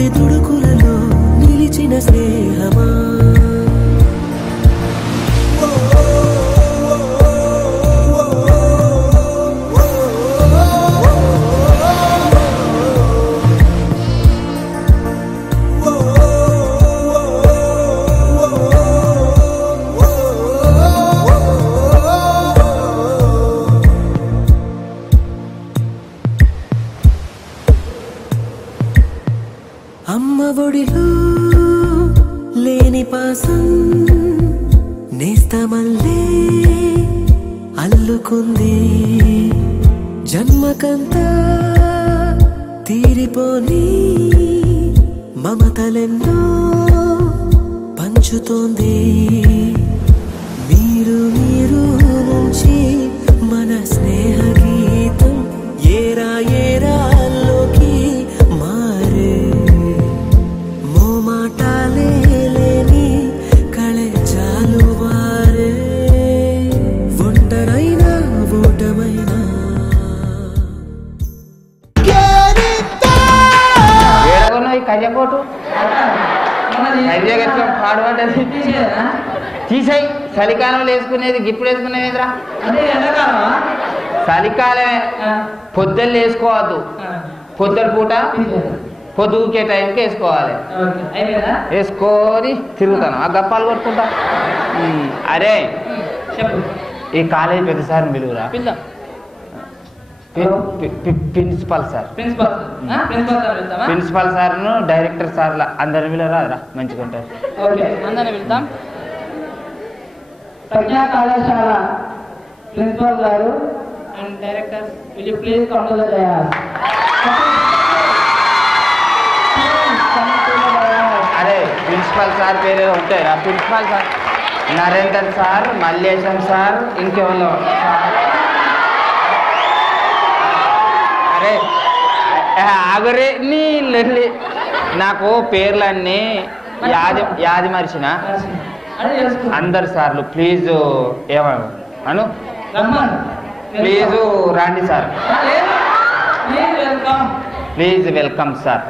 గుడి తుడుకులలో నిలిచిన స్నేహమా అమ్మ ఒడిలో లేని పాసం నేస్తమల్లే అల్లుకుంది జన్మకంతా తీరిపోని మమతలెన్నో పంచుతోంది మీరు మీరు నుంచి మన స్నేహ గీతం ఏరా ఏరాల్లోకి మారే మోమాటాలే లేని కళే చాలు వారే ఒంటరైనా ఓటమైనా కయ్యకోటు పాడుపడ్డది తీసేయి చలికాలంలో వేసుకునేది గిప్పుడు వేసుకునేదిరా చలికాలమే పొద్దులు వేసుకోవద్దు పొద్దుల పూట పొద్దుకే టైంకి వేసుకోవాలి వేసుకొని తిరుగుతాను ఆ గప్పాలు కొట్టుకుంటా అరే ఈ కాలేజీ పెద్దసారిని పిలువురా ప్రిన్సిపల్ సార్ ప్రిన్సిపల్ సార్ను డైరెక్టర్ సార్ల అందరిని పిలవరా మంచిగా ఉంటారు అందరిని పిలుద్దాం ప్రజ్ఞా కళాశాల ప్రిన్సిపల్ గారు and director will you please come to the dais? అరే ప్రిన్సిపల్ సార్ పేరు ఉంటారా principal sir Narender sir Mallesham sir ఇంకెవరో అరే ఆగురే నీ నాకు పేర్లన్నీ యాది మరిచిన అందరు సార్లు ప్లీజ్ అను ప్లీజ్ రాండి sir please welcome sir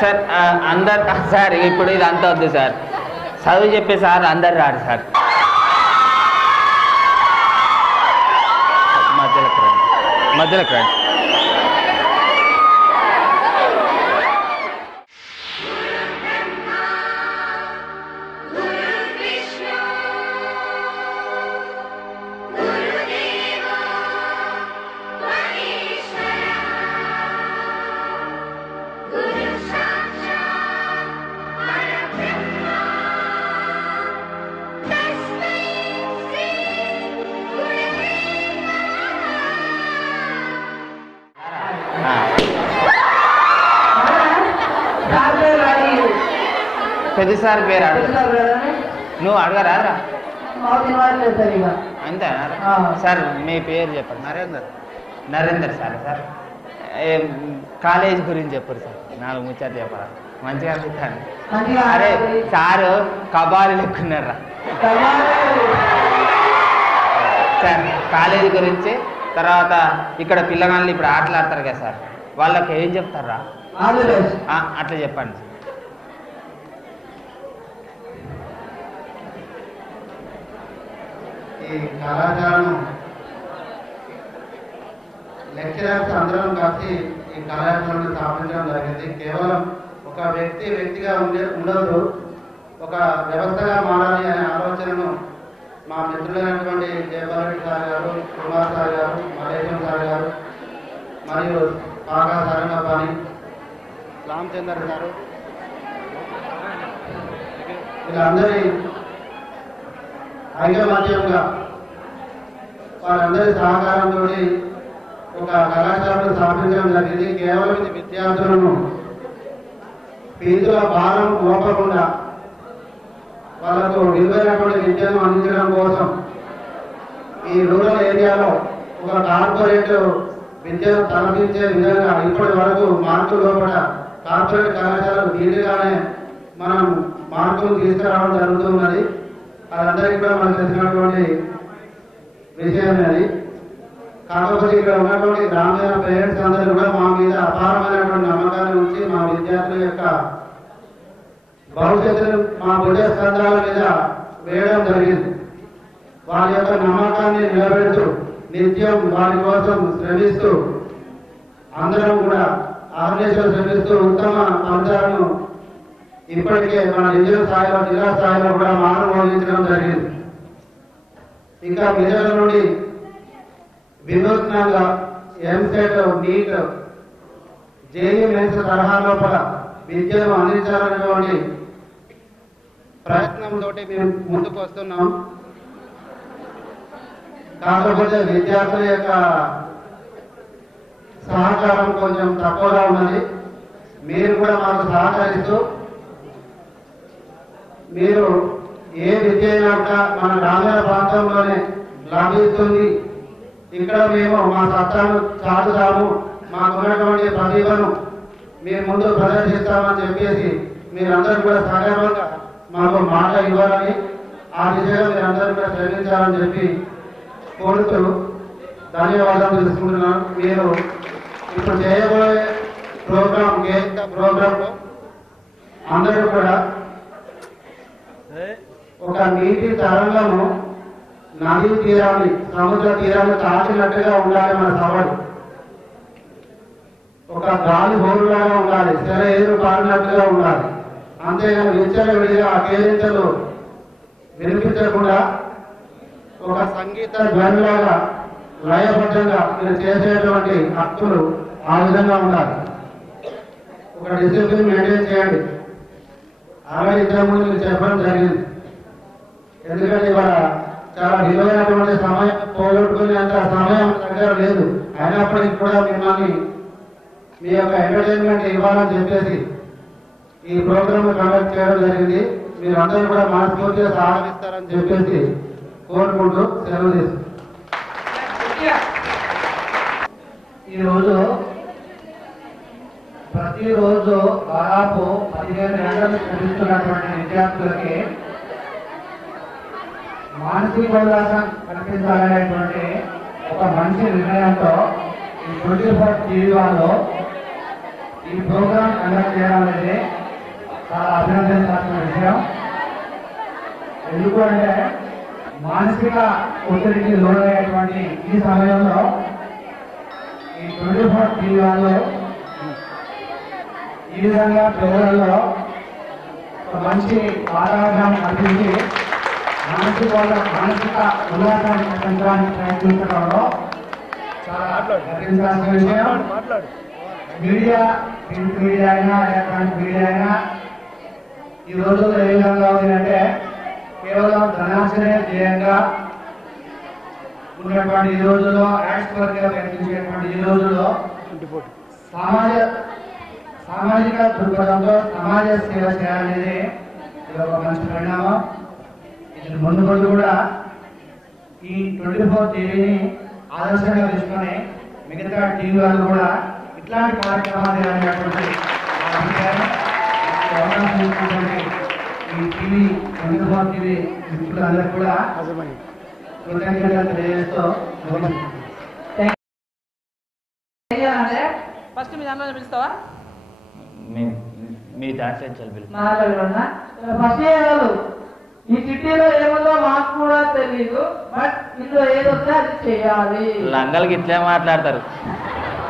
sir అందరు సార్ ఇప్పుడు ఇది అంత వద్దు సార్ చదువు చెప్పే సార్ అందరు రాడు సార్ మధ్యలోకి రండి పెద్ద సార్ పేరు అడుగు నువ్వు అడగరారా అంతేనా సార్ మీ పేరు చెప్పండి నరేందర్ సార్ సార్ కాలేజ్ గురించి చెప్పరు సార్ 4 ముచ్చట్లు చెప్పరా మంచిగా అనిపిస్తాను అరే సారు కబాలు లెక్కున్నారా సార్ కాలేజీ గురించి తర్వాత ఇక్కడ పిల్లగాళ్ళు ఇప్పుడు ఆటలు ఆడతారు కదా సార్ వాళ్ళకి ఏం చెప్తారా అట్లా చెప్పండి ఈ కళాశాలను లెక్చరర్స్ అందరం కలిసి ఈ కళాశాలను స్థాపించడం జరిగింది. కేవలం ఒక వ్యక్తిగా ఉండదు, ఒక వ్యవస్థగా మారాలి అనే ఆలోచనను మా మిత్రులైనటువంటి జయపాల్ సార్ గారు, కుమార్ సార్ గారు, మల్లేశం సార్ గారు మరియు పాకా సరంగపాణి, రామచందర్ గారు వీళ్ళందరి ఐకమత్యంగా వారందరి సహకారంతో ఒక కళాశాలను స్థాపించడం జరిగింది. కేవలం ఇది విద్యార్థులను ఫీజుల భారం మోపకుండా వాళ్ళకు విలువైనటువంటి విద్యను అందించడం కోసం ఈ రూరల్ ఏరియాలో ఒక కార్పొరేట్ విద్యను తలపించే విధంగా ఇప్పటి వరకు మార్కుల లోపల కార్పొరేట్ కళాశాలకు దీనిగానే మనం మార్కులు తీసుకురావడం జరుగుతున్నది. అదందరికీ కూడా మనకు తెలిసినటువంటి విషయమే అది. కాకపోతే ఇక్కడ ఉన్నటువంటి గ్రామీణ పేరెంట్స్ అందరూ కూడా మా మీద అపారమైనటువంటి నమ్మకాన్ని ఉంచి మా విద్యార్థుల యొక్క భవిష్యత్తును మా భుజ స్కంధాల మీద వేయడం జరిగింది. వారి యొక్క నమ్మకాన్ని నిలబెడుతూ నిత్యం వారి కోసం శ్రమిస్తూ అందరం కూడా ఆర్గనైజేషన్ శ్రమిస్తూ ఉత్తమ ఫలితాలను ఇప్పటికే మన జిల్లా స్థాయిలో కూడా మానవోదించడం జరిగింది. ఇంకా విద్యాల నుండి వినూత్నంగా ఎంసెట్, నీట్, జేఈ మెయిన్స్ తరహా లోపల విద్యను అందించాలనేటువంటి ప్రయత్నంతో మేము ముందుకు వస్తున్నాం. కాకపోతే విద్యార్థుల యొక్క సహకారం కొంచెం తక్కువగా ఉన్నది. మీరు కూడా మాకు సహకరిస్తూ మీరు ఏ విద్య అయినా కూడా మన గ్రామీణ ప్రాంతంలోనే లభిస్తుంది, ఇక్కడ మేము మా సత్తాను చాటుతాము, మాకున్నటువంటి ప్రతిభను మేము ముందు ప్రదర్శిస్తామని చెప్పేసి మీరందరూ కూడా సగర్వంగా మాకు మాట ఇవ్వాలని, ఆ దిశగా మీరందరూ కూడా శ్రమించాలని చెప్పి కోరుతూ ధన్యవాదాలు తెలుసుకుంటున్నాను. మీరు ఇప్పుడు చేయబోయే ప్రోగ్రాంలో అందరూ కూడా ఒక నీటి తరంగము నదీ తీరాన్ని, సముద్ర తీరాన్ని తాకినట్టుగా ఉండాలి. మన సవాలు ఒక గాలి హోరులాగా ఉండాలి, సెల ఏరు పారినట్టుగా ఉండాలి. అంతేగాని విచ్చల విడిగా కేరింతలు వినిపించకుండా ఒక సంగీత ధ్వనిలాగా లయబద్ధంగా మీరు చేసేటువంటి హక్కులు ఆ విధంగా ఉండాలి. ఒక డిసిప్లిన్ మెయింటైన్ చేయండి. అలాగే ఇంతకు ముందు మీరు చెప్పడం జరిగింది. ఎందుకంటే ఇవాళ చాలా విలువైనటువంటి సమయం పోగొట్టుకునే అంత సమయం దగ్గర లేదు. అయినప్పటికీ కూడా మిమ్మల్ని మీ యొక్క ఎంటర్టైన్మెంట్ ఇవ్వాలని చెప్పేసి ఈ ప్రోగ్రామ్ కండక్ట్ చేయడం జరిగింది. మీరు అందరూ కూడా మనస్ఫూర్తిగా సహకరిస్తారని చెప్పేసి కోరుకుంటూ సెలవు తీసుకుంటాం. ఈరోజు ప్రతిరోజు దాదాపు 15 గంటలు చదివిస్తున్నటువంటి విద్యార్థులకి మానసిక ఉల్లాసం కల్పించాలనేటువంటి ఒక మంచి నిర్ణయంతో ఈ 24 టీవీలో ఈ ప్రోగ్రాం కండక్ట్ చేయడం అనేది చాలా అభినందించాల్సిన విషయం. ఎందుకు అంటే మానసిక ఒత్తిడికి లోనయ్యేటువంటి ఈ సమయంలో ఈ 24 టీవీలో ఈ విధంగా పిల్లలలో ఒక మంచి వాతావరణం కల్పించి మానసిక ఉల్లాసాన్ని పెంచడానికి ప్రయత్నించడంలో చాలా గర్వించాల్సిన విషయం. మీడియా, ప్రింట్ మీడియా అయినా ఎలక్ట్రానిక్ మీడియా అయినా ఈ రోజుల్లో ఏ విధంగా ఉంది అంటే కేవలం ధనార్జనే ధ్యేయంగా ఉన్నటువంటి ఈ రోజుల్లో, యాడ్స్ వర్గా ప్రయత్నించేటువంటి ఈ రోజుల్లో సామాజిక దృక్పథంతో సమాజ సేవ చేయాలనేది ఇది ఒక మంచి పరిణామం. ఇది ముందు ముందు కూడా ఈ 24 టీవీని ఆదర్శంగా తీసుకొని మిగతా టీవీ వాళ్ళు కూడా ఇట్లాంటి కార్యక్రమాలు అనేటువంటి అవకాశం ఇచ్చినటువంటి ఈ టీవీ 24 టీవీ మిత్రులందరూ కూడా కృతజ్ఞతలు తెలియజేస్తూ ఫస్ట్ మీ దాంట్లో పిలుస్తావా? మీ దాంట్లో చదివి ఫస్ట్ ఈ చిట్టీలో ఏముందో మాకు కూడా తెలియదు, బట్ ఇందులో ఏదొస్తే అది చేయాలి. లంగలకి ఇట్లే మాట్లాడతారు.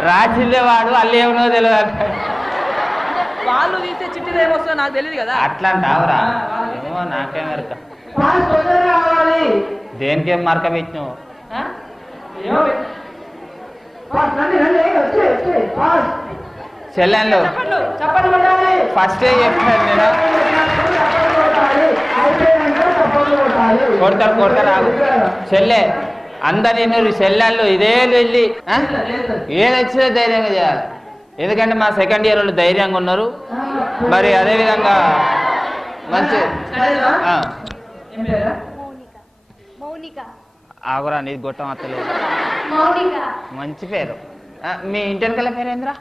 రాసిందే వాడు అల్లు ఏమనో తెలియదు. వాళ్ళు తీసే చిట్టీలో ఏమొస్తుందో నాకు తెలియదు కదా. అట్లా అంటావురా? ఏమో నాకేం మెరక. దేనికేం మరక పెట్టినావు? చెల్లెళ్ళు ఫస్టే చెప్పాను నేను. కొడతారు ఆగు. చెల్లె అందరి చెల్లెళ్ళు ఇదే వెళ్ళి ఏది వచ్చినా ధైర్యంగా చేయాలి. ఎందుకంటే మా సెకండ్ ఇయర్ వాళ్ళు ధైర్యంగా ఉన్నారు. మరి అదేవిధంగా మంచి ఆగురా, నీది గొట్టం అత్తలేదు. మంచి పేరు. మీ ఇంటెనకల పేరు ఏంద్రా?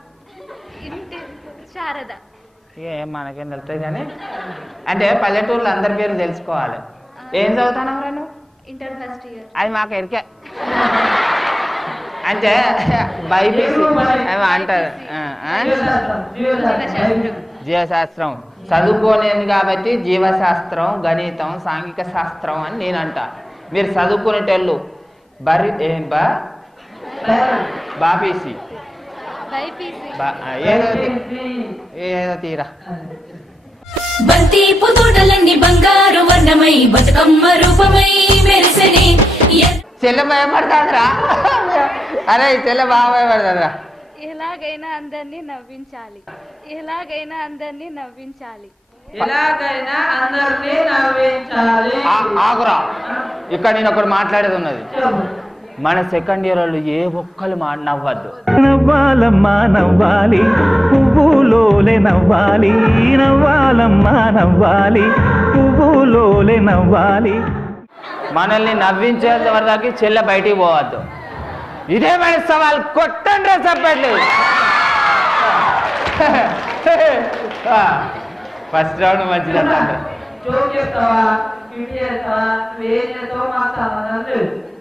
ఏం మనకేం తెలుస్తుంది కానీ అంటే పల్లెటూరులో అందరి పేరు తెలుసుకోవాలి. ఏం చదువుతానవరా నువ్వు? Inter first year. అది మాకు ఎరికే అంటే బైపీసీ అంటారు. జీవశాస్త్రం చదువుకోలేదు కాబట్టి జీవశాస్త్రం, గణితం, సాంఘిక శాస్త్రం అని నేను అంట. మీరు చదువుకునేటోళ్ళు బాపీసీ ఏదో తీరా. బంతి పుతోటలన్నీ బంగారు వర్ణమై బతుకమ్మ రూపమై మెరిసెని. చెల్లె భయపడతాదిరా. అరే చెల్లె బాగా భయపడతాదిరా. ఎలాగైనా అందరినీ నవ్వించాలి, ఎలాగైనా అందరినీ నవ్వించాలి, ఎలాగైనా అందరినీ నవ్వించాలి. ఆగురా, ఇక్కడ నేను ఒకటి మాట్లాడేది ఉన్నది. మన సెకండ్ ఇయర్ వాళ్ళు ఏ ఒక్కరు నవ్వద్దు. నవ్వాలమ్మా నవ్వాలి, పువ్వులోలే నవ్వాలి, నవ్వాలమ్మా నవ్వాలి, పువ్వులోలే నవ్వాలి. మనల్ని నవ్వించేంత వరకు చెల్లె బయటికి పోవద్దు. ఇదే మన సవాల్. కొట్టండి సప్పట్లు. ఫస్ట్ రౌండ్ మంచిగా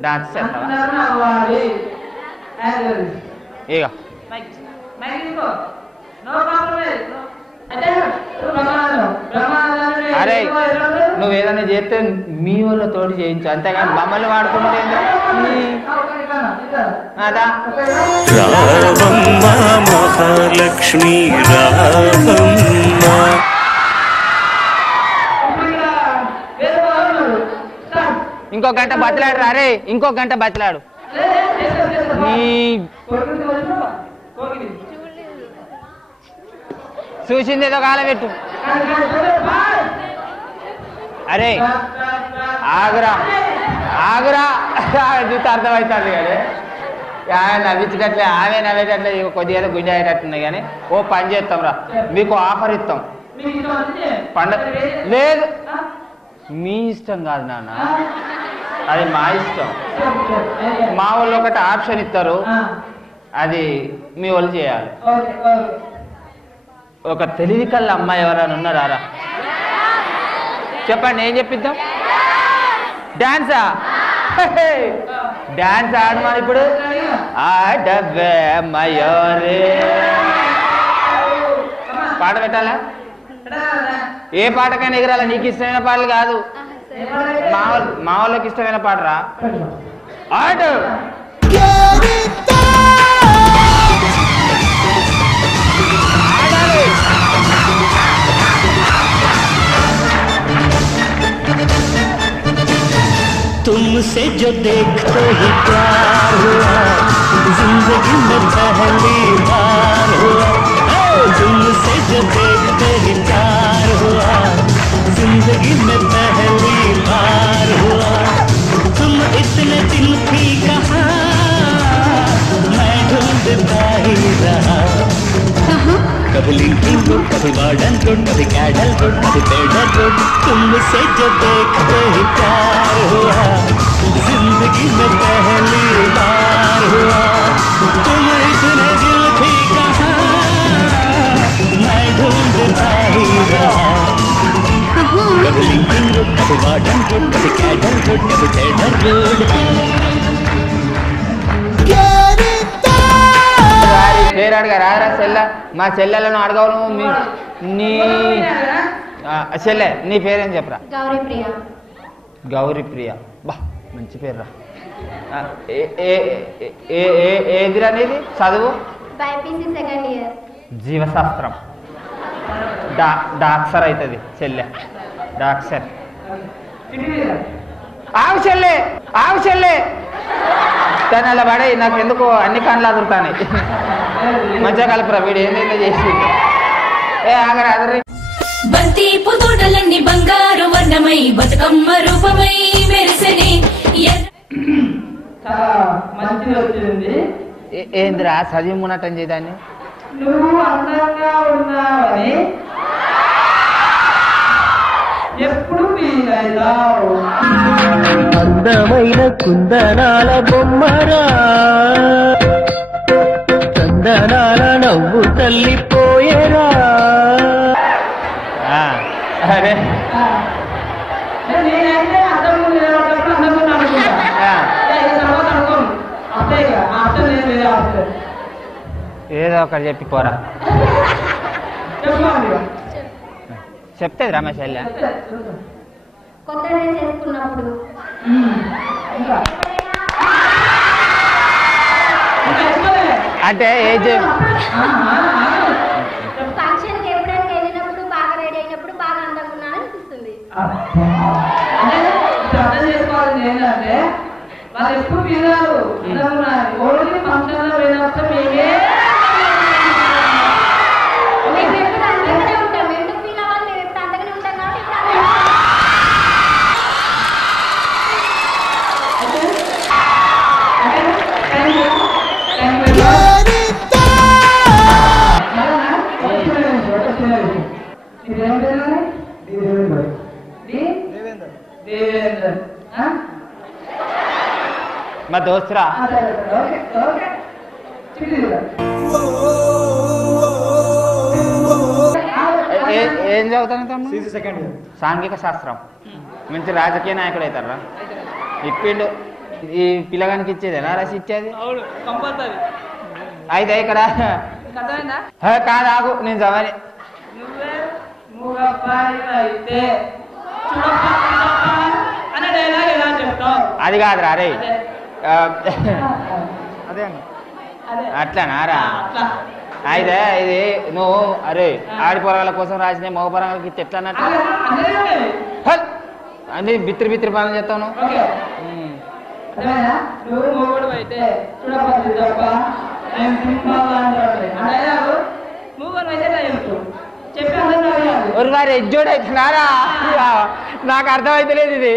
డాన్స్ చేస్తావా? ఇక అరే నువ్వు ఏదైనా చేస్తే మీ వాళ్ళతోటి చేయించు, అంతేగాని మమ్మల్ని వాడుకున్నది అదా. రామమ్మ మహాలక్ష్మి రామమ్మ. ఇంకో గంట బతిలాడు రా. అరే ఇంకో గంట బతిలాడు. నీ చూసింది ఏదో కాలం పెట్టు. అరే ఆగురా ఆగురా. చూస్తే అర్థమవుతుంది కానీ ఆమె నవ్వించేటట్లే, ఆమె నవ్వేటట్లే, కొద్దిగా గుండె అయ్యేటట్టున్నాయి. కానీ ఓ పని చేస్తాం రా, మీకు ఆఫర్ ఇస్తాం. పండగ లేదు, మీ ఇష్టం కాదు నాన్న, అది మా ఇష్టం. మా వాళ్ళు ఒకటి ఆప్షన్ ఇస్తారు, అది మీ వాళ్ళు చేయాలి. ఒక తెలివి కళ్ళ అమ్మాయి ఎవరైనా ఉన్నారా? చెప్పండి, ఏం చెప్పిద్దాం? డాన్సా? డాన్స్ ఆడమని ఇప్పుడు ఆడవే మయూరే. పాట పెట్టాలా? ఏ పాటకైనా ఎగరాల. నీకు ఇష్టమైన పాటలు కాదు, మా వాళ్ళకి ఇష్టమైన పాట రా. ఆడు तुमसे जो देखते ही प्यार हुआ, जिंदगी में पहली बार हुआ. तुमसे जो देखते ही प्यार हुआ, जिंदगी में पहली बार हुआ. तुम इतने दिन थी कहाँ, मैं ढूंढता ही रहा. कभी लिंकिंग रोड, कभी वार्डन रोड, कभी कैडल रोड, कभी पेडल रोड. तुमसे जो देखते ही प्यार हुआ, जिंदगी में पहली बार हुआ. तुम इतने दिल थी कहाँ, मैं ढूंढता ही रहा. कभी लिंकिंग रोड, कभी वार्डन रोड, कभी कैडल रोड, कभी पेडल रोड. పేరు అడగా రారా చెల్ల. మా చెల్లెలను అడగవు నువ్వు. నీ చెల్లె నీ పేరేం చెప్పరా? గౌరీప్రియ. గౌరీప్రియ, బా మంచి పేరు రా. ఏదిరా నీది చదువు? BiPC second year. జీవశాస్త్రం. డాక్టర్ అవుతుంది చెల్లె, డాక్టర్. ఆవు చెల్లె, ఆవు చెల్లె. తను అలా పడే నాకు ఎందుకు అన్ని కళ్ళు అదురుతాయి. మంచిగా కలుపురా, వీడు ఏంటో చేసి. ఏ ఆగరా అదరి. బంతి పుతోటలన్నీ బంగారు వర్ణమై బతుకమ్మ రూపమై మెరిసెని. చాలా మంచిది వచ్చింది. ఏందిరా చదివి మునటం చేయదాన్ని? నువ్వు అందంగా ఉన్నావని ఎప్పుడు ఫీల్ అవుతావు. అందమైన కుందనాల బొమ్మరా, చందనాల నవ్వు తల్లిపోయేరా. అరే నేనైతే ఏదో ఒకటి చెప్పి పోరా. చెప్తుంది రా మా చెల్లె. కొత్త డ్రెస్ వేసుకున్నప్పుడు, అంటే ఏజ్ ఫంక్షన్కి ఎప్పుడైనా వెళ్ళినప్పుడు, బాగా రెడీ అయినప్పుడు బాగా అందంగా ఉన్నాను అనిపిస్తుంది. అర్థం చేసుకోవాల్సింది ఏంటంటే వాళ్ళు ఎక్కువ పిల్లలు ఓన్లీ ఫంక్షన్ లో వెళ్ళినప్పుడు మేమే మేము ఎప్పుడు అందంగానే ఉంటాం. ఎందుకు ఫీల్ అవ్వాలి? మేము ఎప్పుడు అందంగానే ఉంటాం కాబట్టి మా దోస్తురా. ఏం చదువుతాను తమ్ముడు? Second year. సాంఘిక శాస్త్రం. మంచి రాజకీయ నాయకుడు అవుతారా? ఇప్పిండు ఈ పిల్లగానికి ఇచ్చేదేనా రాసి ఇచ్చేది? అవును కంపల్సరీ. అయితే ఇక్కడ అర్థమైందా? కాదు ఆగు, నేను చదవాలి. నువ్వే మూగబ్బాయి అయితే చూడప్ప అనే డైలాగ్ ఎలా చెప్తావు? అది కాదురా రే. అదే అట్లానారా? అట్లా అయితే ఇది నువ్వు అరే ఆడిపోరాల కోసం రాసిన మగ పొరగాలకి ఇస్తే ఎట్లా అన్నట్టు? అది బిత్రి బిత్రి పనులు చేస్తాను. నువ్వు మూగుడు అయితే చూడప్ప తప్ప మూగుడు అయితే చెప్పి అర్థం ఒక వారు ఎడ్జోడ్ అవుతున్నారా? నాకు అర్థమైతలేదు ఇది.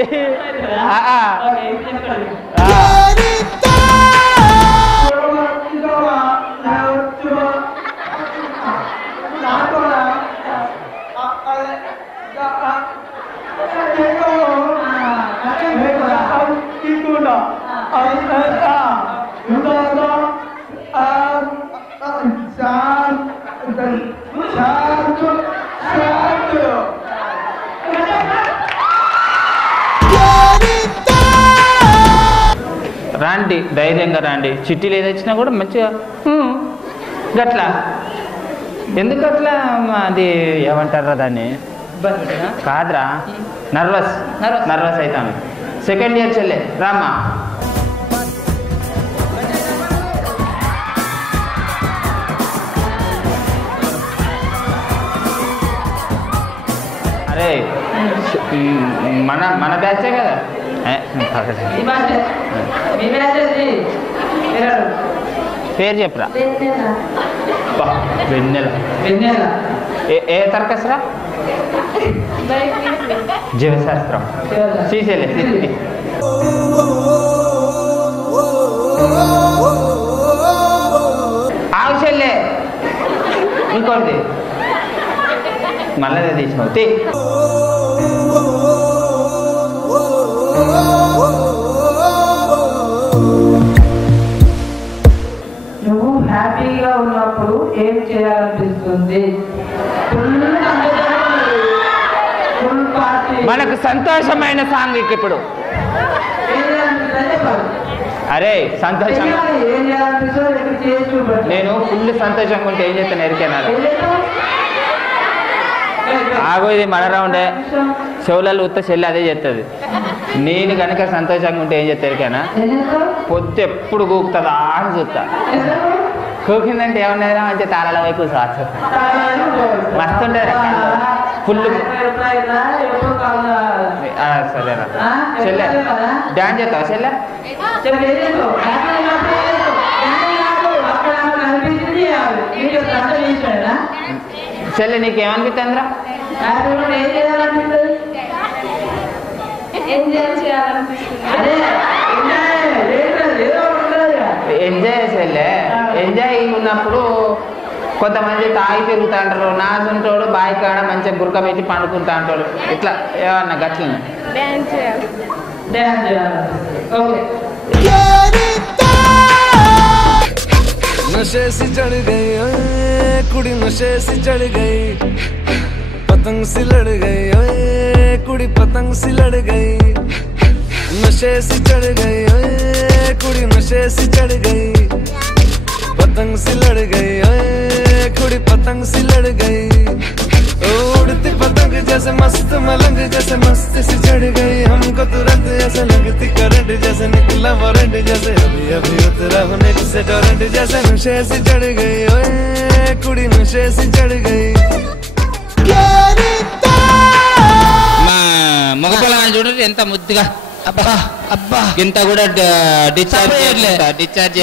రాండి, ధైర్యంగా రాండి. చిట్టీలు ఏది వచ్చినా కూడా మంచిగా గట్లా. ఎందుకు అట్లా? అది ఏమంటారా దాన్ని? కాదురా, నర్వస్ అవుతాను. సెకండ్ ఇయర్ చెల్లె రామ్మా. అరే మన బ్యాచే కదా. పేరు చెప్పురా. వెన్నెల. ఏ తరగతిరా? జీవశాస్త్రం. శ్రీశైలే. ఆవు చెల్లె ఇంకోటి మళ్ళీ తీసినావు. నువ్వు హ్యాపీగా ఉన్నప్పుడు ఏం చేయాలనిపిస్తుంది? మనకు సంతోషమైన సాంగ్ ఇప్పుడు. అరే సంతోషంగా నేను ఫుల్ సంతోషంగా ఉంటే ఏం చేస్తాను ఎరికేనా? ఆగో ఇది మన రౌండే. చెవులలో ఉత్త చెల్లి అదే చేస్తుంది. నేను కనుక సంతోషంగా ఉంటే ఏం చేస్తా ఎరికేనా? పొద్దు ఎప్పుడు కూకుతుందా అని చూస్తా. కూకిందంటే ఏమన్నా మంచి తాళాల వైపు కూర్చోవచ్చు. మస్తు ఉంటారు ఫుల్. సరేనా చెల్లె? డాన్స్ చేస్తావా చెల్లె? చెల్లె నీకేమనిపిస్తుందిరా? ఎంజాయ్ చెల్లె. ఎంజాయ్ ఉన్నప్పుడు కొంతమంది తాగి తిరుగుతా అంటారు. నాసుంటోడు బాయ్ కాడ మంచిగా గురక పెట్టి పండుకుంటా అంటాడు. ఇట్లా ఏమన్నా గట్లనే नशे सी चढ़ गई ओए कुड़ी नशे सी चढ़ गई पतंग सी लड़ गई ओए कुड़ी पतंग सी लड़ गई नशे सी चढ़ गई ओए कुड़ी नशे सी चढ़ गई पतंग सी लड़ गई ओए कुड़ी पतंग सी लड़ गई उड़ती पतंग जैसे मस्त मलंग जैसे मस्त सी चढ़ गई हमको तुरंत ऐसे लगती करंट जैसे निकला वारंट जैसे अभी अभी उतरा होने से टोरेंट जैसे नशे सी चढ़ गई ओए कुड़ी नशे सी चढ़ गई మా మగ పిల్లగాని చూడండి ఎంత ముద్దుగా అబ్బా అబ్బా ఇంత కూడా డిశ్చార్జ్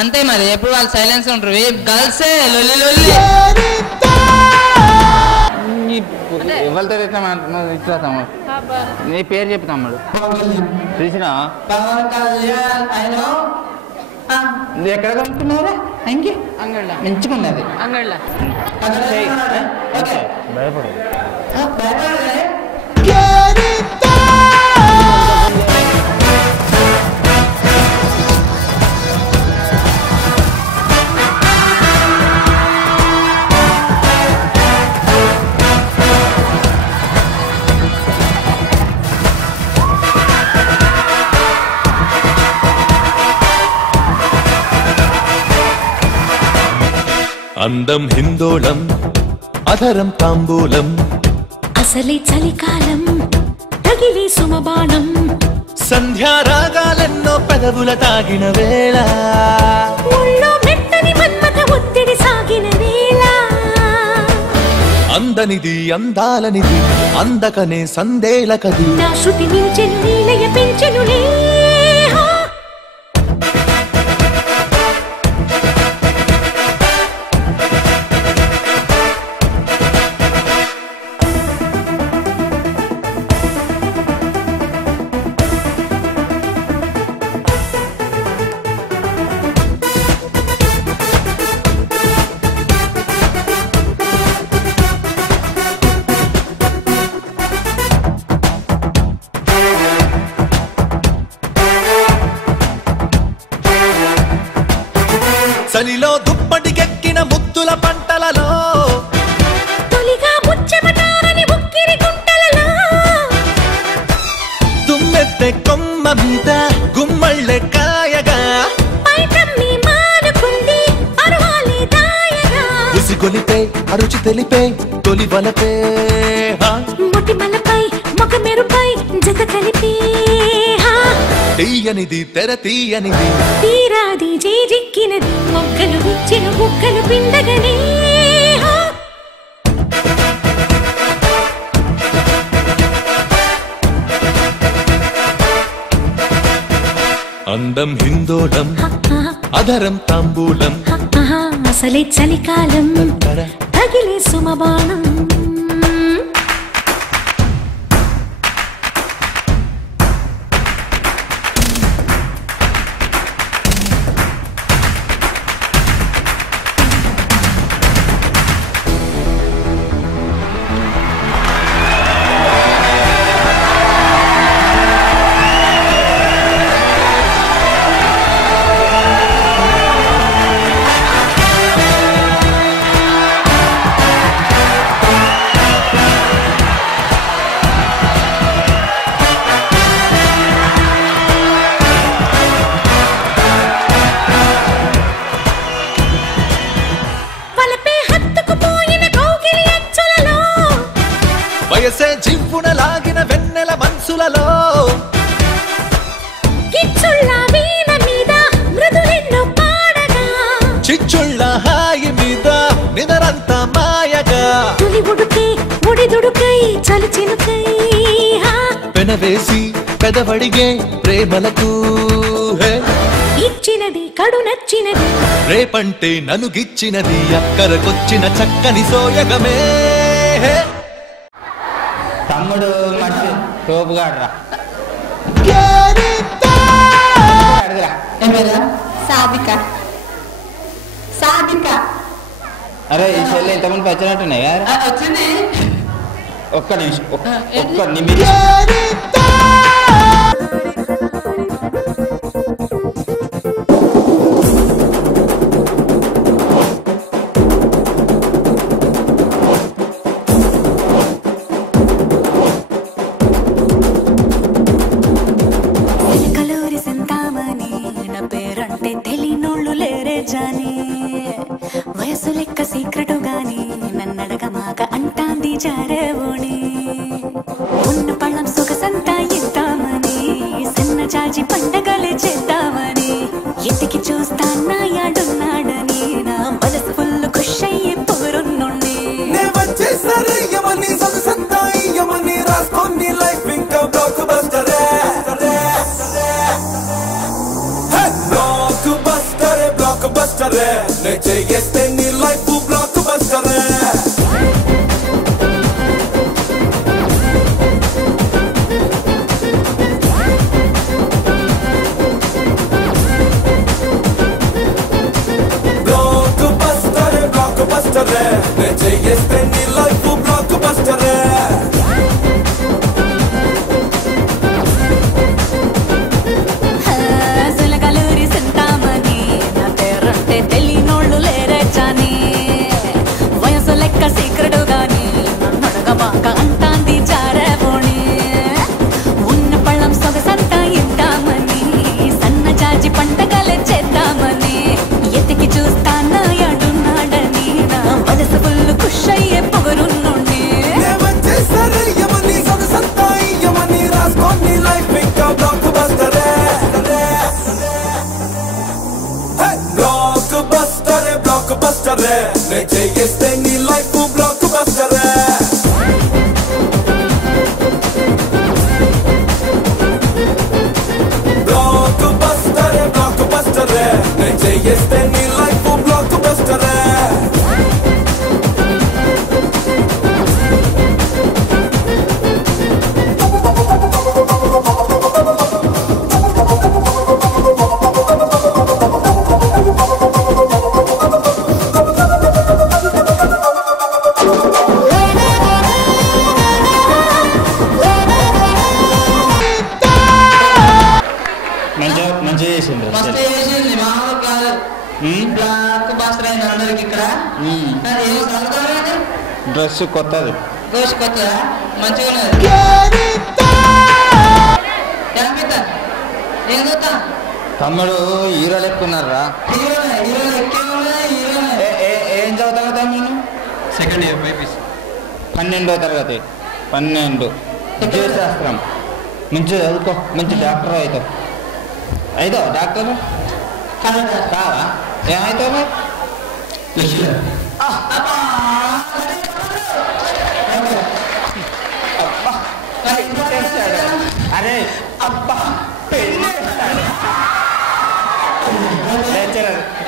అంతే మరి ఎప్పుడు వాళ్ళు సైలెన్స్ ఉంటారు గర్ల్స్ ఎవరితో ఇట్లా తమ్ముడు నీ పేరు చెప్పు తమ్ముడు చూసినా ఎక్కడ కొనుక్కున్నారా ఇంకే అంగళ్ళ మంచిగున్నది అంగళ్ళ భయపడు అందం హిందోళం అధరం తాంబూలం అసలే చలికాలం తగిలే సుమబాణం సంధ్యారాగాలెన్నో పెదవుల తాగిన వేళ ఒళ్ళో మెత్తని మన్మథ ఒత్తిడి సాగిన వేళ అందనిది అందాలనిది అందకనే సందేలకది నా శృతి మించెను నీలయ పెంచెనులే చలిలో దుప్పటికెక్కిన ముద్దుల పంటలలో తొలిగా ముచ్చెమటారని ఉక్కిరి గుంటలలో దుమ్మెత్తె కొమ్మ మీద గుమ్మళ్ళె కాయగా పైటమ్మి మానుకుంది అరువాలే దాయగా ఉసిగొలిపే అరుచి తెలిపే తొలి వలపే మొటిమలపై మొగ మెరుపై జత కలిపే తీయనిది తెర తీయనిది తీరాది చేజిక్కినది మొక్కలు విచ్చిన బుక్కలు పిండగనే అందం హిందోళం అధరం తాంబూలం అసలే చలికాలం తగిలే సుమబాణం వయసే జివ్వున లాగిన వెన్నెల మనసులలో చిచ్చుళ్ళ హాయి మీద నిదరంతా మాయగా పెనవేసి పెదవడిగే ప్రేమలకు ఇచ్చినది కడు నచ్చినది రేపంటే నన్ను గిచ్చినది అక్కరకొచ్చిన చక్కని సోయగమే తమ్ముడు మంచి తోపుగాడ్రా సాధిక సాధిక అరే ఈ చెల్లి ఇంతకుముందు వచ్చినట్టున్నాయి కదా వచ్చింది ఒక్క నిమిషం ఒక్క నిమిషం కలూరి సంతామని నా పేరంటే తెలియనోళ్ళు లేరే జాని జాజి పండగలే చేద్దామని ఎత్తికి చూస్తానా యాడున్నాడని నా మనసు ఫుల్ ఖుష్ అయ్యే పొగరున్నుండి నే వచ్చేసరయ్యమని సొగసంతాయ్యమని రాసుకోని లైఫ్ ఇంకా బ్లాక్ బస్టరే బ్లాక్ బస్టరే నే చేస్తే నీ లైఫ్ బ్లాక్ బస్టరే నే చేస్తే నీ లైఫ్ బ్లాక్ బస్టరే సులగలూరి సింతామణి నా పేరంటే తెలియనోళ్ళు లేరే జాని వయసు లెక్క సీక్రెట్ గాని నడగమాక అంటాంది జారేబోణి ఉన్న పళ్ళం సొగసంతా ఇంటామని సన్న జాజి పండగలే చేద్దామని ఎత్తికి చూస్తానా యాడున్నాడని నా మనసు ఫుల్ ఖుష్ అయ్యే పొగరున్నుండి వచ్చేసరయ్యమని సొగసంతాయ్యమని రాసుకోని లైఫ్ ఇంకా బ్లాక్ బస్టరే బ్లాక్ బస్టరే నే చేస్తే నీ లైఫ్ బ్లాక్ బస్టరే బ్లాక్ బస్టరే నే చేస్తే నీ లైఫ్ బ్లాక్ బస్టరే మంచిగా చేసింది మస్తు చేసింది మామూలు కాదు బ్లాక్ బాస్టర్ అయింది అందరికి ఇక్కడ డ్రెస్ కొత్తది దోష కొత్త మంచిగా ఉన్నది ఏం చూస్తా తమ్ముడు హీరో లెక్కున్నారా ఏం చదువుతావు తమ్ముడు సెకండ్ ఇయర్ బైపీసీ 12వ తరగతి 12 విద్యాశాస్త్రం మంచి చదువుకో మంచి డాక్టర్ అవుతావు అవుతావు డాక్టర్ కాదా ఏమవుతావు అరే అబ్బా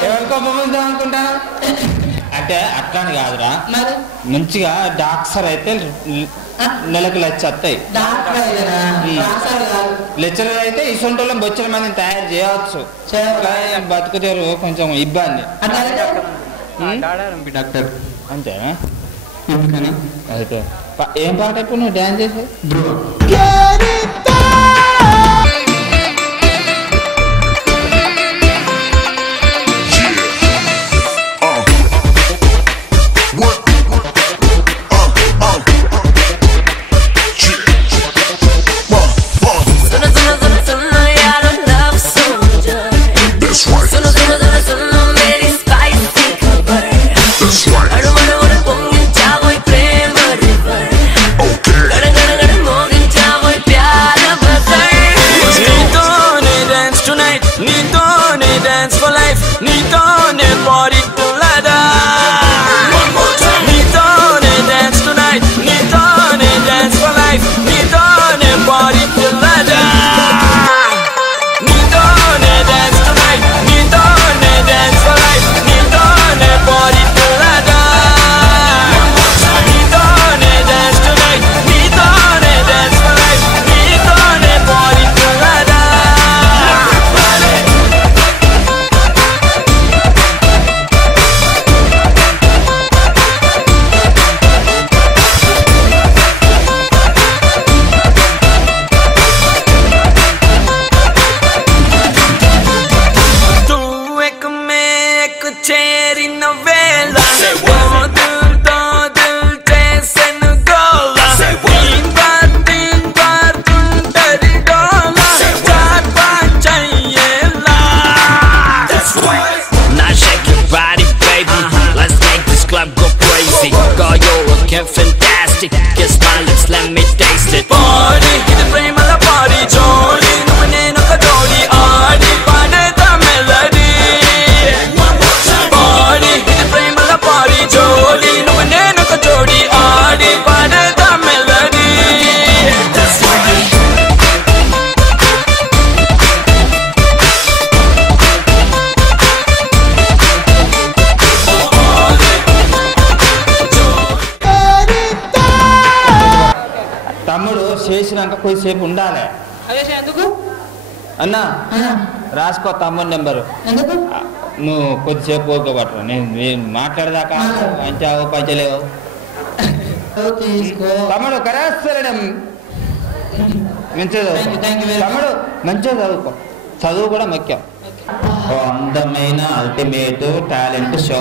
ఎవరికో ముందు అనుకుంటాను అంటే అట్లాని కాదురా మంచిగా డాక్టర్ అయితే నెలకు వస్తాయి లెక్చరర్ అయితే ఇసొంటోళ్ళం బొచ్చల మందిని తయారు చేయవచ్చు బతుకుతారు కొంచెం ఇబ్బంది డాక్టర్ అంతేనా ఎందుకని అయితే ఏం పాట ఇప్పుడు నువ్వు డ్యాన్స్ చేసే Mojincha voy కొద్దిసేపు ఉండాలి. అదే ఎందుకు అన్నా రాసుకో తమ్ముడు నెంబరు. ఎందుకు నువ్వు కొద్దిసేపు ఓకేపట్రా, నేను మాట్లాడదాకా పంచావు పంచలేవు. తమ్ముడు కరేస్తలేడం మంచిగా తమ్ముడు మంచిగా చదువుకో, చదువు కూడా ముఖ్యం. అందమైన అల్టిమేట్ టాలెంట్ షో.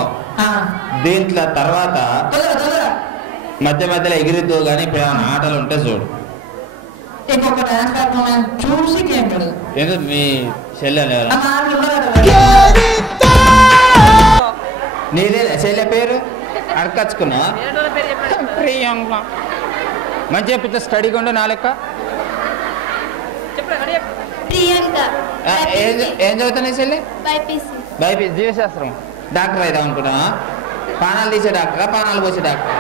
దీంట్లో తర్వాత మధ్య మధ్యలో ఎగిరిద్దు కానీ ఇప్పుడు ఏమైనా ఆటలు ఉంటే చూడు. ఎందుకు మీ చెల్లె నీదే చెల్లె పేరు అడకచ్చుకున్నా ప్రియాంక మంచి చెప్తే స్టడీగా ఉండే నా లెక్క. ఏం చదువుతానే చెల్లె? బైపీసీ జీవశాస్త్రం. డాక్టర్ అవుదాం అనుకున్నా? పానాలు తీసే డాక్టరా పానాలు పోసే డాక్టరా?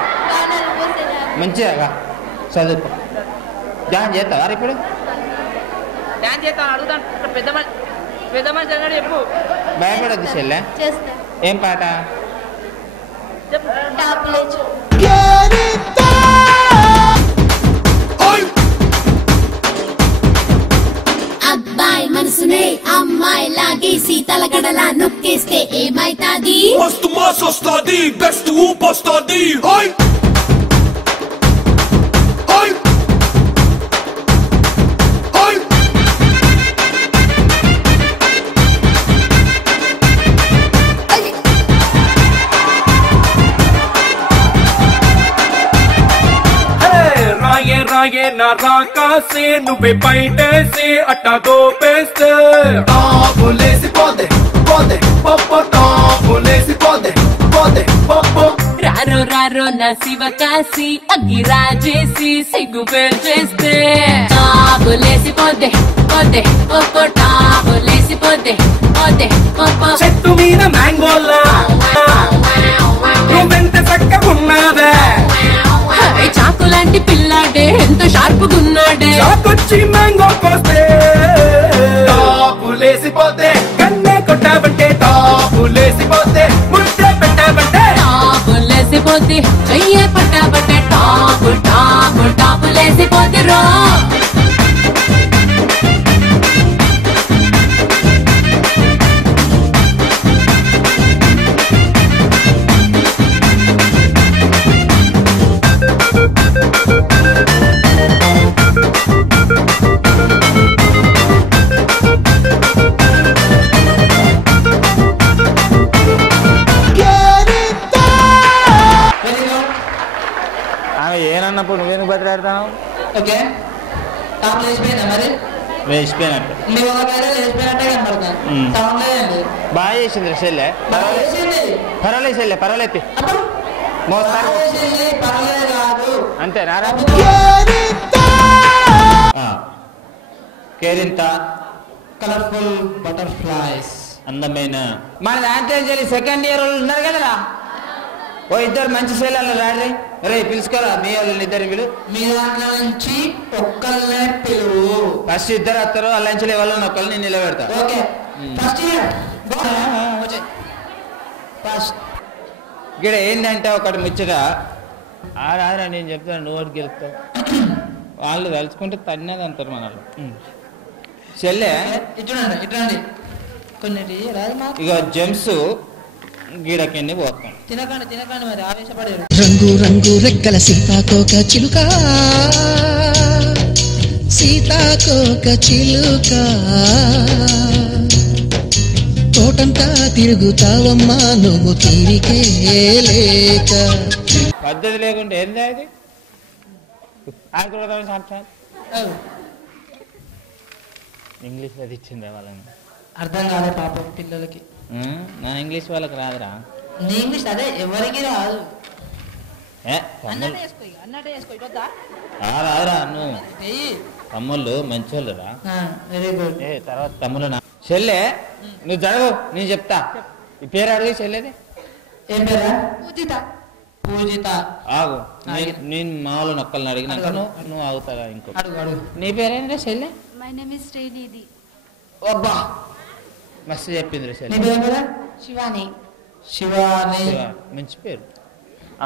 మంచిగా చదువుకో. ధ్యానం చేస్తావా ఇప్పుడు? భయపడద్దు చెల్లె. ఏం పాట? అబ్బాయి మనసునే అమ్మాయి లాగేసి తలగడలా నొక్కేస్తే ఏమైతాది? మస్తు మాస్ వస్తాది, బెస్ట్ ఊప్ వస్తాది. రాయే నా రాకాసే నువ్వే బయటేసి అట్టా దోపేస్తే టాపులేసి పోదే పోదే పప్పు టాపులేసి పోదే పోదే పప్పు. రారో రారో నా శివ కాసి అగ్గి రాజేసి సిగ్గు పేల్చేస్తే టాపులేసి పోదే పోదే పప్పు టాపులేసి పోదే పోదే పప్పు. చెట్టు మీద మ్యాంగోలా నువ్వెంత చక్కగున్నావే, చాకు లాంటి పిల్లాడే ఎంత షార్పుగున్నాడే. చాకొచ్చి మ్యాంగో కోస్తే టాపులేసిపోతే, కన్నే కొట్టావంటే టాపులేసిపోతే, ముద్దే పెట్టావంటే టాపులేసిపోతే, చెయ్యే పట్టావంటే టాపు టాపు టాపులేసిపోతే రో. ఏనన్నప్పుడు నువ్వేను బతిలాడతావు? ఓకే టాప్ లేచిపోయిందా మరి? లేచిపోయినట్టు బాగా చేసింది చెల్లె. పర్వాలేదు చెల్లె పర్వాలేదు మోస్తారు అంతే నారా. కేరింత కలర్ఫుల్ బటర్ఫ్లైస్ అందమైన మన దాంట్లో సెకండ్ ఇయర్ వాళ్ళు ఉన్నారు కదా, ఓ ఇద్దరు మంచి శైలాలు రాడి రే పిలుచుకోరా మీ వాళ్ళని ఇద్దరు పిలు. మీ దాంట్లో నుంచి ఒక్కళ్ళనే పిలువు. ఫస్ట్ ఇద్దరు వస్తారు వాళ్ళ నుంచి ఎవరు ఒక్కళ్ళు నేను నిలబెడతా. ఓకే ఫస్ట్ ఫస్ట్ ఇక్కడ ఏంటంటే ఒకటి ముచ్చట ఆరా నేను చెప్తాను నువ్వు ఒకటి గెలుస్తావు. వాళ్ళు తలుచుకుంటే తన్నది అంటారు మనల్ని. చెల్లె ఇట్లండి ఇట్లండి కొన్నిటి ఇక జెమ్స్ గీడకెళ్ళి పోతాం. తినకండి తినకండి మరి ఆవేశపడారు. రంగు రంగు రెక్కల సీతాకోక చిలుక సీతాకోక చిలుక తోటంతా తిరుగుతావమ్మా నువ్వు తీరికే లేక. పద్ధతి లేకుంటే ఏందా ఇది? ఇంగ్లీష్ అది ఇచ్చింది వాళ్ళని అర్థం కాలే పాపం పిల్లలకి. నా ఇంగ్లీష్ వాళ్ళకి రాదురా. నీ ఇంగ్లీష్ అదే ఎవరికి రాదు. రాదురా నువ్వు తమ్ముళ్ళు మంచి వాళ్ళు రా. Very good. తర్వాత తమ్ముళ్ళు నా చెల్లె నువ్వు జరగవు నేను చెప్తా. ఈ పేరు అడిగి చెల్లెది ఏం పేరా? పూజిత. పూజిత ఆగు నేను మామూలు నొక్కల్ని అడిగినాక నువ్వు ఆగుతారా ఇంకో. అడుగు అడుగు. నీ పేరేంద్రా చెల్లె? My name is Srinidhi. అబ్బా మస్తు చెప్పింది చెల్లె. నీ పేరు కదా? శివాని. శివాని మంచి పేరు.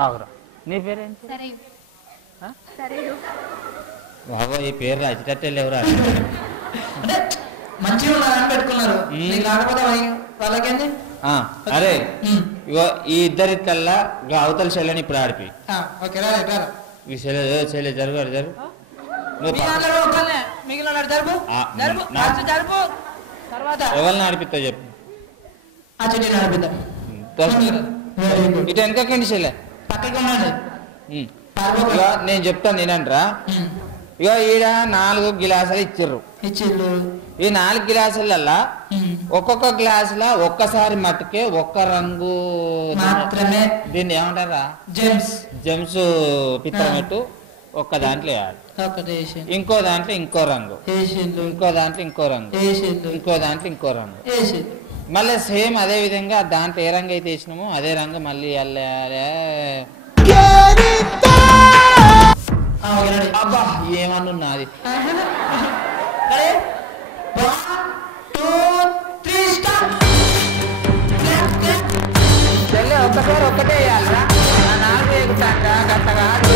ఆగురా నీ పేరేంటి? సరే సరే బాబా ఈ పేరు రాసేటట్టే లేవురా. అంటే మంచిగా ఉన్నారని పెట్టుకున్నారు. నీకు రాకపోతే వాళ్ళకేంది? అరే ఇగో ఈ ఇద్దరికల్లా అవతల చెల్లని ఇప్పుడు ఆడిపి. ఓకే రా ఈ చెల్లె జరుగు జరుగు. మిగిలిన జరుపు జరుపు తర్వాత ఎవరిని ఆడిపిస్తావు చెప్పు. ఆ చెట్టు ఆడిపిద్దాం. ఇటు వెనకండి చెల్లె పక్కకి ఉండండి. ఇక నేను చెప్తాను నేనంటరా. ఇక ఈడ 4 గిలాసులు ఇచ్చిర్రు. ఈ 4 గిలాసులల్లా ఒక్కొక్క గ్లాసులో ఒక్కసారి మట్టుకే ఒక్క రంగు మాత్రమే. దీన్ని ఏమంటారా? జెమ్స్ పిత్తమెట్టు ఒక్క దాంట్లో వేయాలి. ఇంకో దాంట్లో ఇంకో రంగు, ఇంకో దాంట్లో ఇంకో రంగు, ఇంకో దాంట్లో ఇంకో రంగు. మళ్ళీ సేమ్ అదే విధంగా దాంట్లో ఏ రంగు అయితే వేసినామో అదే రంగు మళ్ళీ అబ్బా ఏమన్నున్నది. చెల్లె ఒక్కసారి ఒక్కటే వేయాలరా. 4 వేగుతాక గట్ట కాదు.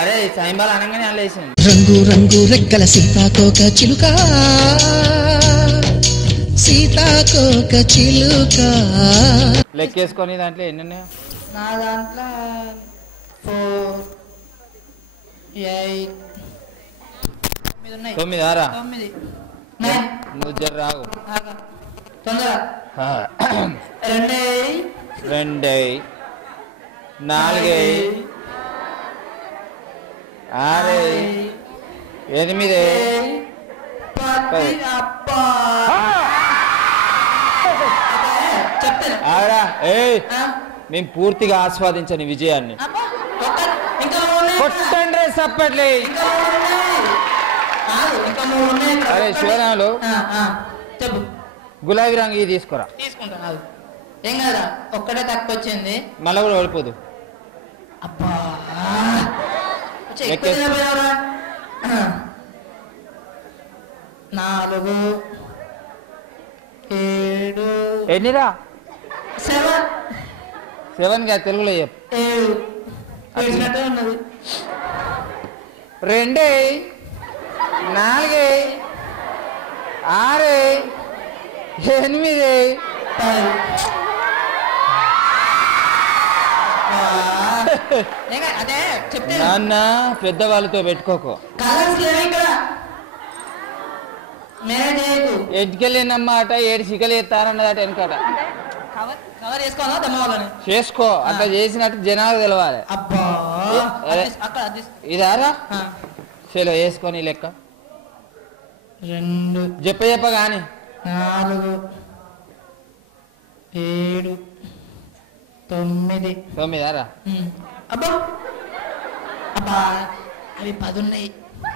అరే సాయంబాల్ అనగానే అల్లేసింది. రంగు రంగు రెక్కల సీతాకోక చిలుక, సీతాకోక చిలుక. లెక్కేసుకొని దాంట్లో ఎన్ని ఉన్నాయో? నా దాంట్లో 4 8 9 ఆరా 9 నువ్వు జర రాగు తొందరగా. 2 4 6 8 ఆరా. మేము పూర్తిగా ఆస్వాదించని విజయాన్ని కొట్టండి సప్పట్లే. అరే శివరాములు గులాబీ రంగు ఇది తీసుకురా. తీసుకుంటాను. ఏం కదా ఒక్కటే తక్కువ వచ్చింది. మళ్ళా కూడా ఓడిపోదు. అబ్బా 4 7 ఎన్నిరా? 7 గా తెలుగులో చెప్పు. 7 ఉన్నది. 2 4 6 8 అదే చెప్తే నాన్న పెద్దవాళ్ళతో పెట్టుకోకు. ఎడ్కెళ్ళినమాట 7 సికలు ఎత్తారన్నదట వెనకట. చేసుకో అట్లా చేసినట్టు జనాలు తెలవాలి. ఇదారా చలో వేసుకొని లెక్క 2 చెప్ప గాని 4 7 9 ఆరా. అబ్బా అబ్బా అవి 10 ఉన్నాయి.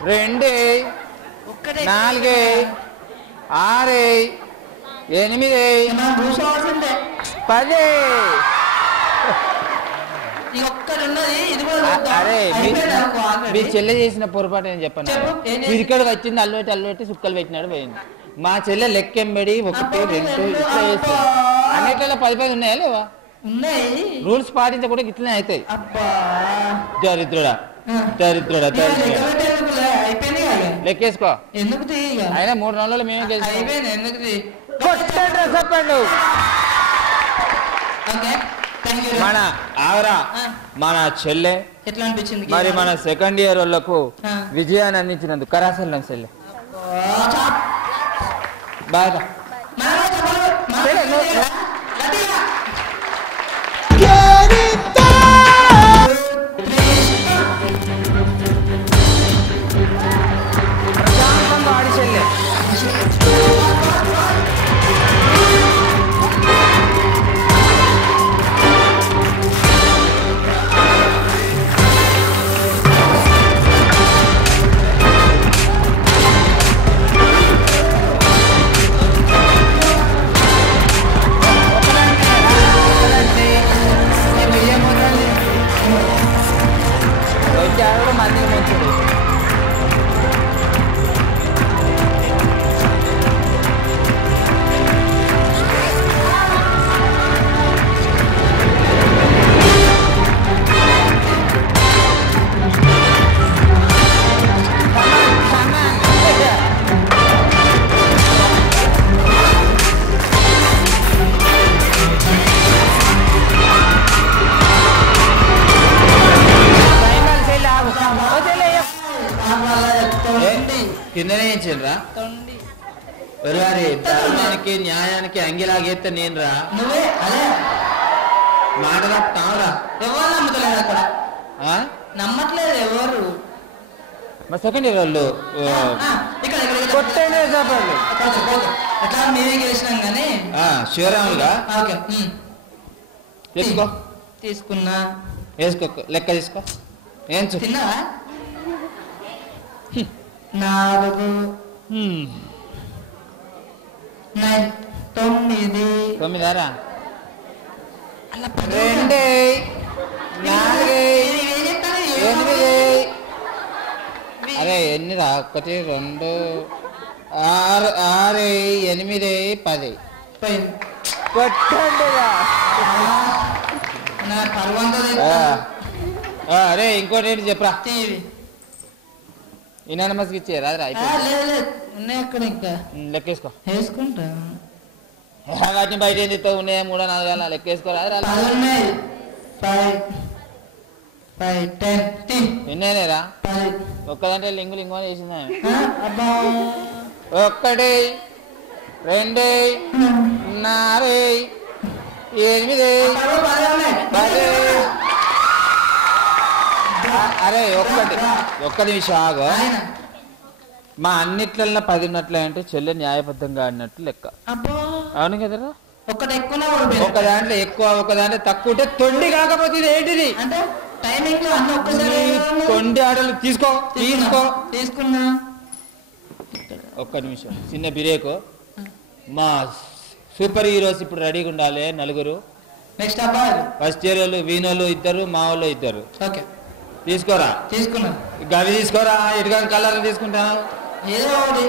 2 4 6 8 10. అరే మీ చెల్లె చేసిన పొరపాటు నేను చెప్పాను. చిరికడు వచ్చింది అల్లు పెట్టి సుక్కలు పెట్టినాడు పోయింది. మా చెల్లె లెక్కెంబడి 1 2 ఇట్లా వేసి అన్నిట్లలో 10 ఉన్నాయా లేవా? రూల్స్ పాటించకుండా ఇట్లనే అవుతాయి. దరిద్రుడా దరిద్రుడా లెక్కేసుకో. అయినా 3 నెలలు మేమే చెప్పండు. మన ఆవరా మన చెల్లె ఎట్లా అనిపించింది? మరి మన సెకండ్ ఇయర్ వాళ్ళకు విజయాన్ని అందించినందుకు కరాసల్ చెల్లె బాయ్ బా కిందనే ఇచ్చిండ్రా ధర్మానికి న్యాయానికి అంగిలాగేస్తే నేను రా నువ్వే అదే మాట తప్పరా ఎవరు నమ్మట్లేదు అక్కడ నమ్మట్లేదు ఎవరు మా సెకండ్ ఇయర్ వాళ్ళు కొట్టండి చెప్పండి ఎట్లా మేమే గెలిచినాం కానీ శివరాములుగా తీసుకో తీసుకున్నా వేసుకో లెక్క తీసుకో ఏం తిన్నావా 4 9 9రా 2 4 8 అరే ఎన్నిరా 1 2 6 8 10 కొట్టండిరా అరే ఇంకోటి ఏంటి చెప్పరా ఇనానమస్కి ఇచ్చేరా లెక్కేసుకో వేసుకుంటా వాటిని బయట ఏం చెప్తావు ఉన్నాయా 3 4 లెక్కేసుకోరా ఎన్నేరా ఒక్కదంటే లింగు అని వేసిందా 1 2 4 8 10 అరే ఒక్క నిమిషం ఆగు మా అన్నిట్లలో 10 ఉన్నట్లే అంటే చెల్లె న్యాయబద్ధంగా ఆడినట్లు లెక్క అవును కదరా ఒక దాంట్లో ఎక్కువ ఒక దాంట్లో తక్కువ ఉంటే తొండి కాకపోతే ఇది ఏంటిది తొండి ఆటలు తీసుకున్నా ఒక్క నిమిషం చిన్న బ్రేక్ మా సూపర్ హీరోస్ ఇప్పుడు రెడీగా ఉండాలి 4 నెక్స్ట్ ఫస్ట్ ఇయర్ వాళ్ళు వీణోళ్ళు 2 మా వాళ్ళు 2 ఓకే తీసుకోరా తీసుకున్నా గవి తీసుకోరా ఇటుగా కలర్ తీసుకుంటాను ఏదో ఒకటి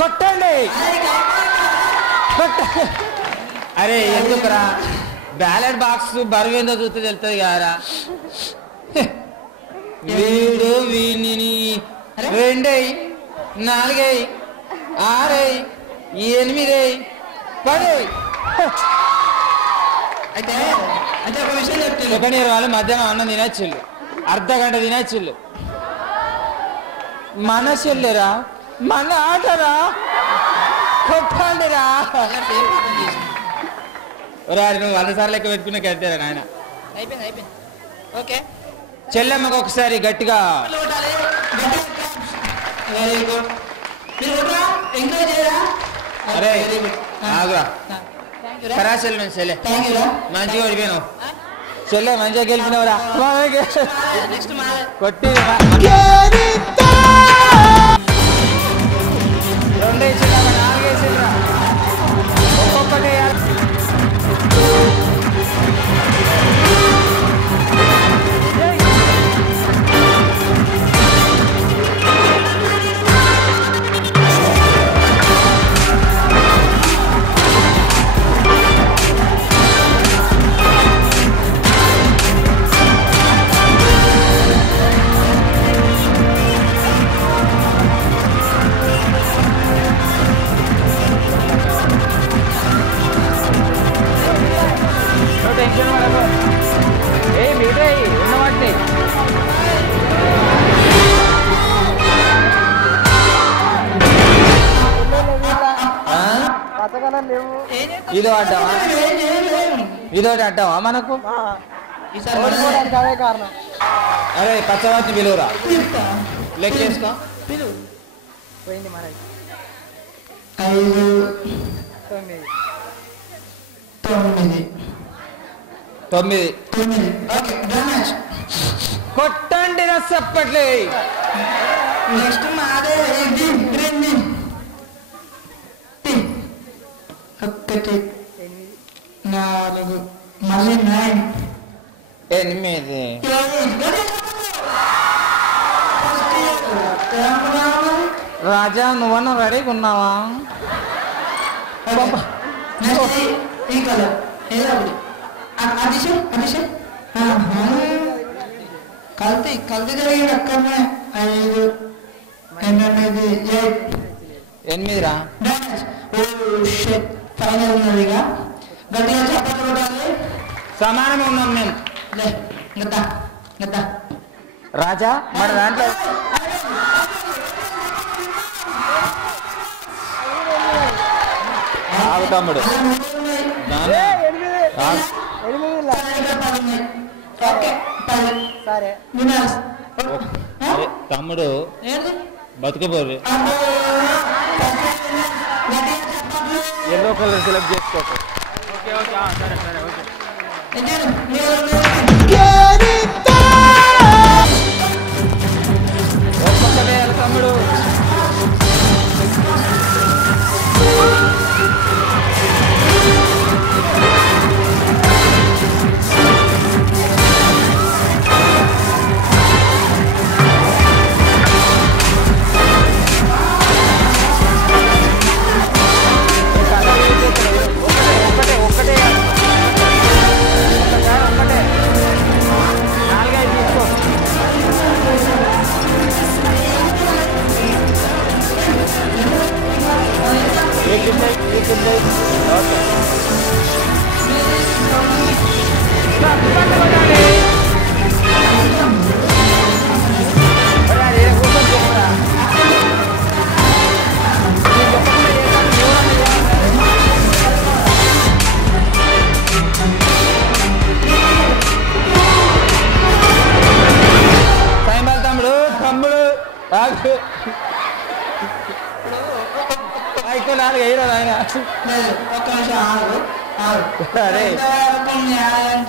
కొట్టండి అరే ఎందుకురా బ్యాలెట్ బాక్స్ బరువేందో చూస్తే తెలుస్తుంది కదరా వీడు వీడిని 2 4 6 8 10 అయితే ఒక విషయం చెప్తాను సెకండ్ ఇయర్ వాళ్ళు మధ్యాహ్నం అన్నం తినచ్చిళ్ళు అర్ధగంట తినచ్చిళ్ళు మన చెల్లెరా మన ఆటరా కొట్టండిరా నువ్వు 100 సార్లు లెక్క పెట్టుకున్నా కట్టారా నాయన అయిపోయింది ఓకే చెల్లెమ్మకు ఒకసారి గట్టిగా అరే ఆగురా కరాచల్ నుంచి చెల్లె మంచిగా ఓడిపోయాను చెల్లె మంచిగా గెలిపినవరా కొట్టి 2 వేసిరా 4 వేసిరా ఒక్కొక్కటి ఇదో అడ్డావా ఇదోటి అడ్డావా మనకు అదే కారణం. అరే పచ్చవాటిని పిలువురా లెక్కేసుకో పోయింది మనకి 5 9 ఓకే డ్యామేజ్ కొట్టండి రసప్పట్లే నెక్స్ట్ మాదే ఇది గ్రీన్ ఒకటి 4 మళ్ళీ 9 8 రాజా నువ్వన్నా రెడీగా ఉన్నావా ఈ కలర్ ఏదప్పుడు అదిశ కల్తీ జరిగింది అక్కడనే 5 8 8 రా ఫైనల్ ఉన్నదిగా గట్టిగా చప్పట్లు కొట్టాలి సమానమే ఉన్నాం మేము రాజా మన దాంట్లో ఆగు తమ్ముడు సరే అరే తమ్ముడు బతుకుపోరు ఎల్లో కలర్ సెలెక్ట్ చేసుకోకు సరే సరే ఓకే ఒక్కొక్కటే తమ్ముడు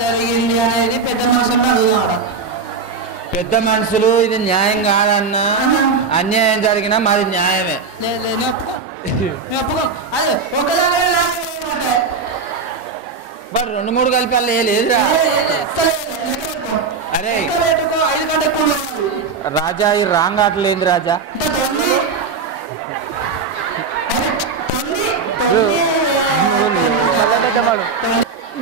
జరిగింది అనేది పెద్ద మనుషులు అడుగుతాడు పెద్ద మనుషులు ఇది న్యాయం కాదన్నా అన్యాయం జరిగినా మాది న్యాయమే బట్ 2 3 కలిపి అలా లేదురా అరే రాజా ఈ రాంగ్ ఆటలేంది రాజా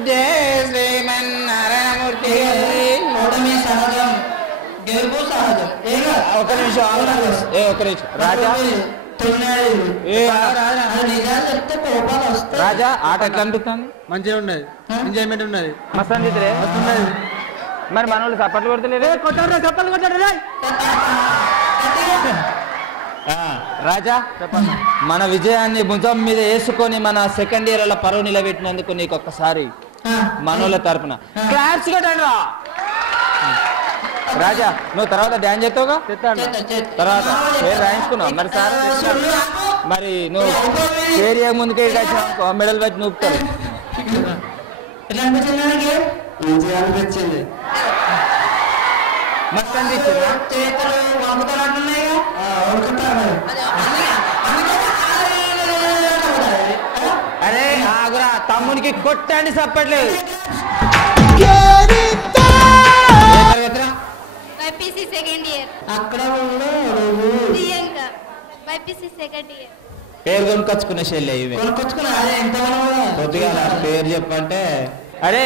జయ శ్రీమన్నారాయణమూర్తి సహజం గెలుపు సహజం ఒక నిమిషం ఒక నిమిషం రాజా రాజా ఆట ఎట్లా అనిపిస్తుంది మంచిగా ఉన్నది ఎంజాయ్మెంట్ ఉన్నది మస్తు అనిపిస్తుంది మరి మన వాళ్ళు చప్పట్లు కొడతలేరు కొట్టారు చప్పట్లు కొట్టారు రాజా మన విజయాన్ని భుజం మీద వేసుకొని మన సెకండ్ ఇయర్ పరువు నిలబెట్టినందుకు నీకు ఒక్కసారి మనోళ్ళ తరపున క్లాప్స్ కొట్టండి రా రాజా నువ్వు తర్వాత డ్యాన్స్ చేస్తావుగా తర్వాత పేరు రాయించుకున్నావు మరి సార్ మరి నువ్వు ఏరియా ముందుకే మెడల్ పెట్టి నూపుతారు మస్తు అనిపించింది అరే ఆగురా తమ్మునికి కొట్టండి చప్పట్లేదు బైపీసీ సెకండ్ ఇయర్ అక్కడ ప్రియాంక బైపీసీ సెకండ్ ఇయర్ పేరు కొనుకొచ్చుకునే చెల్లె ఇవి కొద్దిగా పేరు చెప్పంటే అరే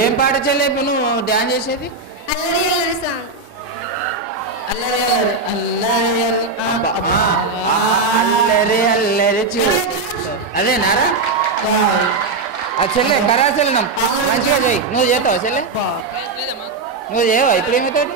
ఏం పాట చెల్లె నువ్వు డ్యాన్స్ చేసేది అల్లరి అల్లరి సాంగ్ అల్లరి అల్లరి చూ అదేనారా చెల్లె కరా చెల్లె మంచిగా చేయి నువ్వు చేస్తావా చెల్లె నువ్వు చేయవా ఇప్పుడు ఏమవుతావు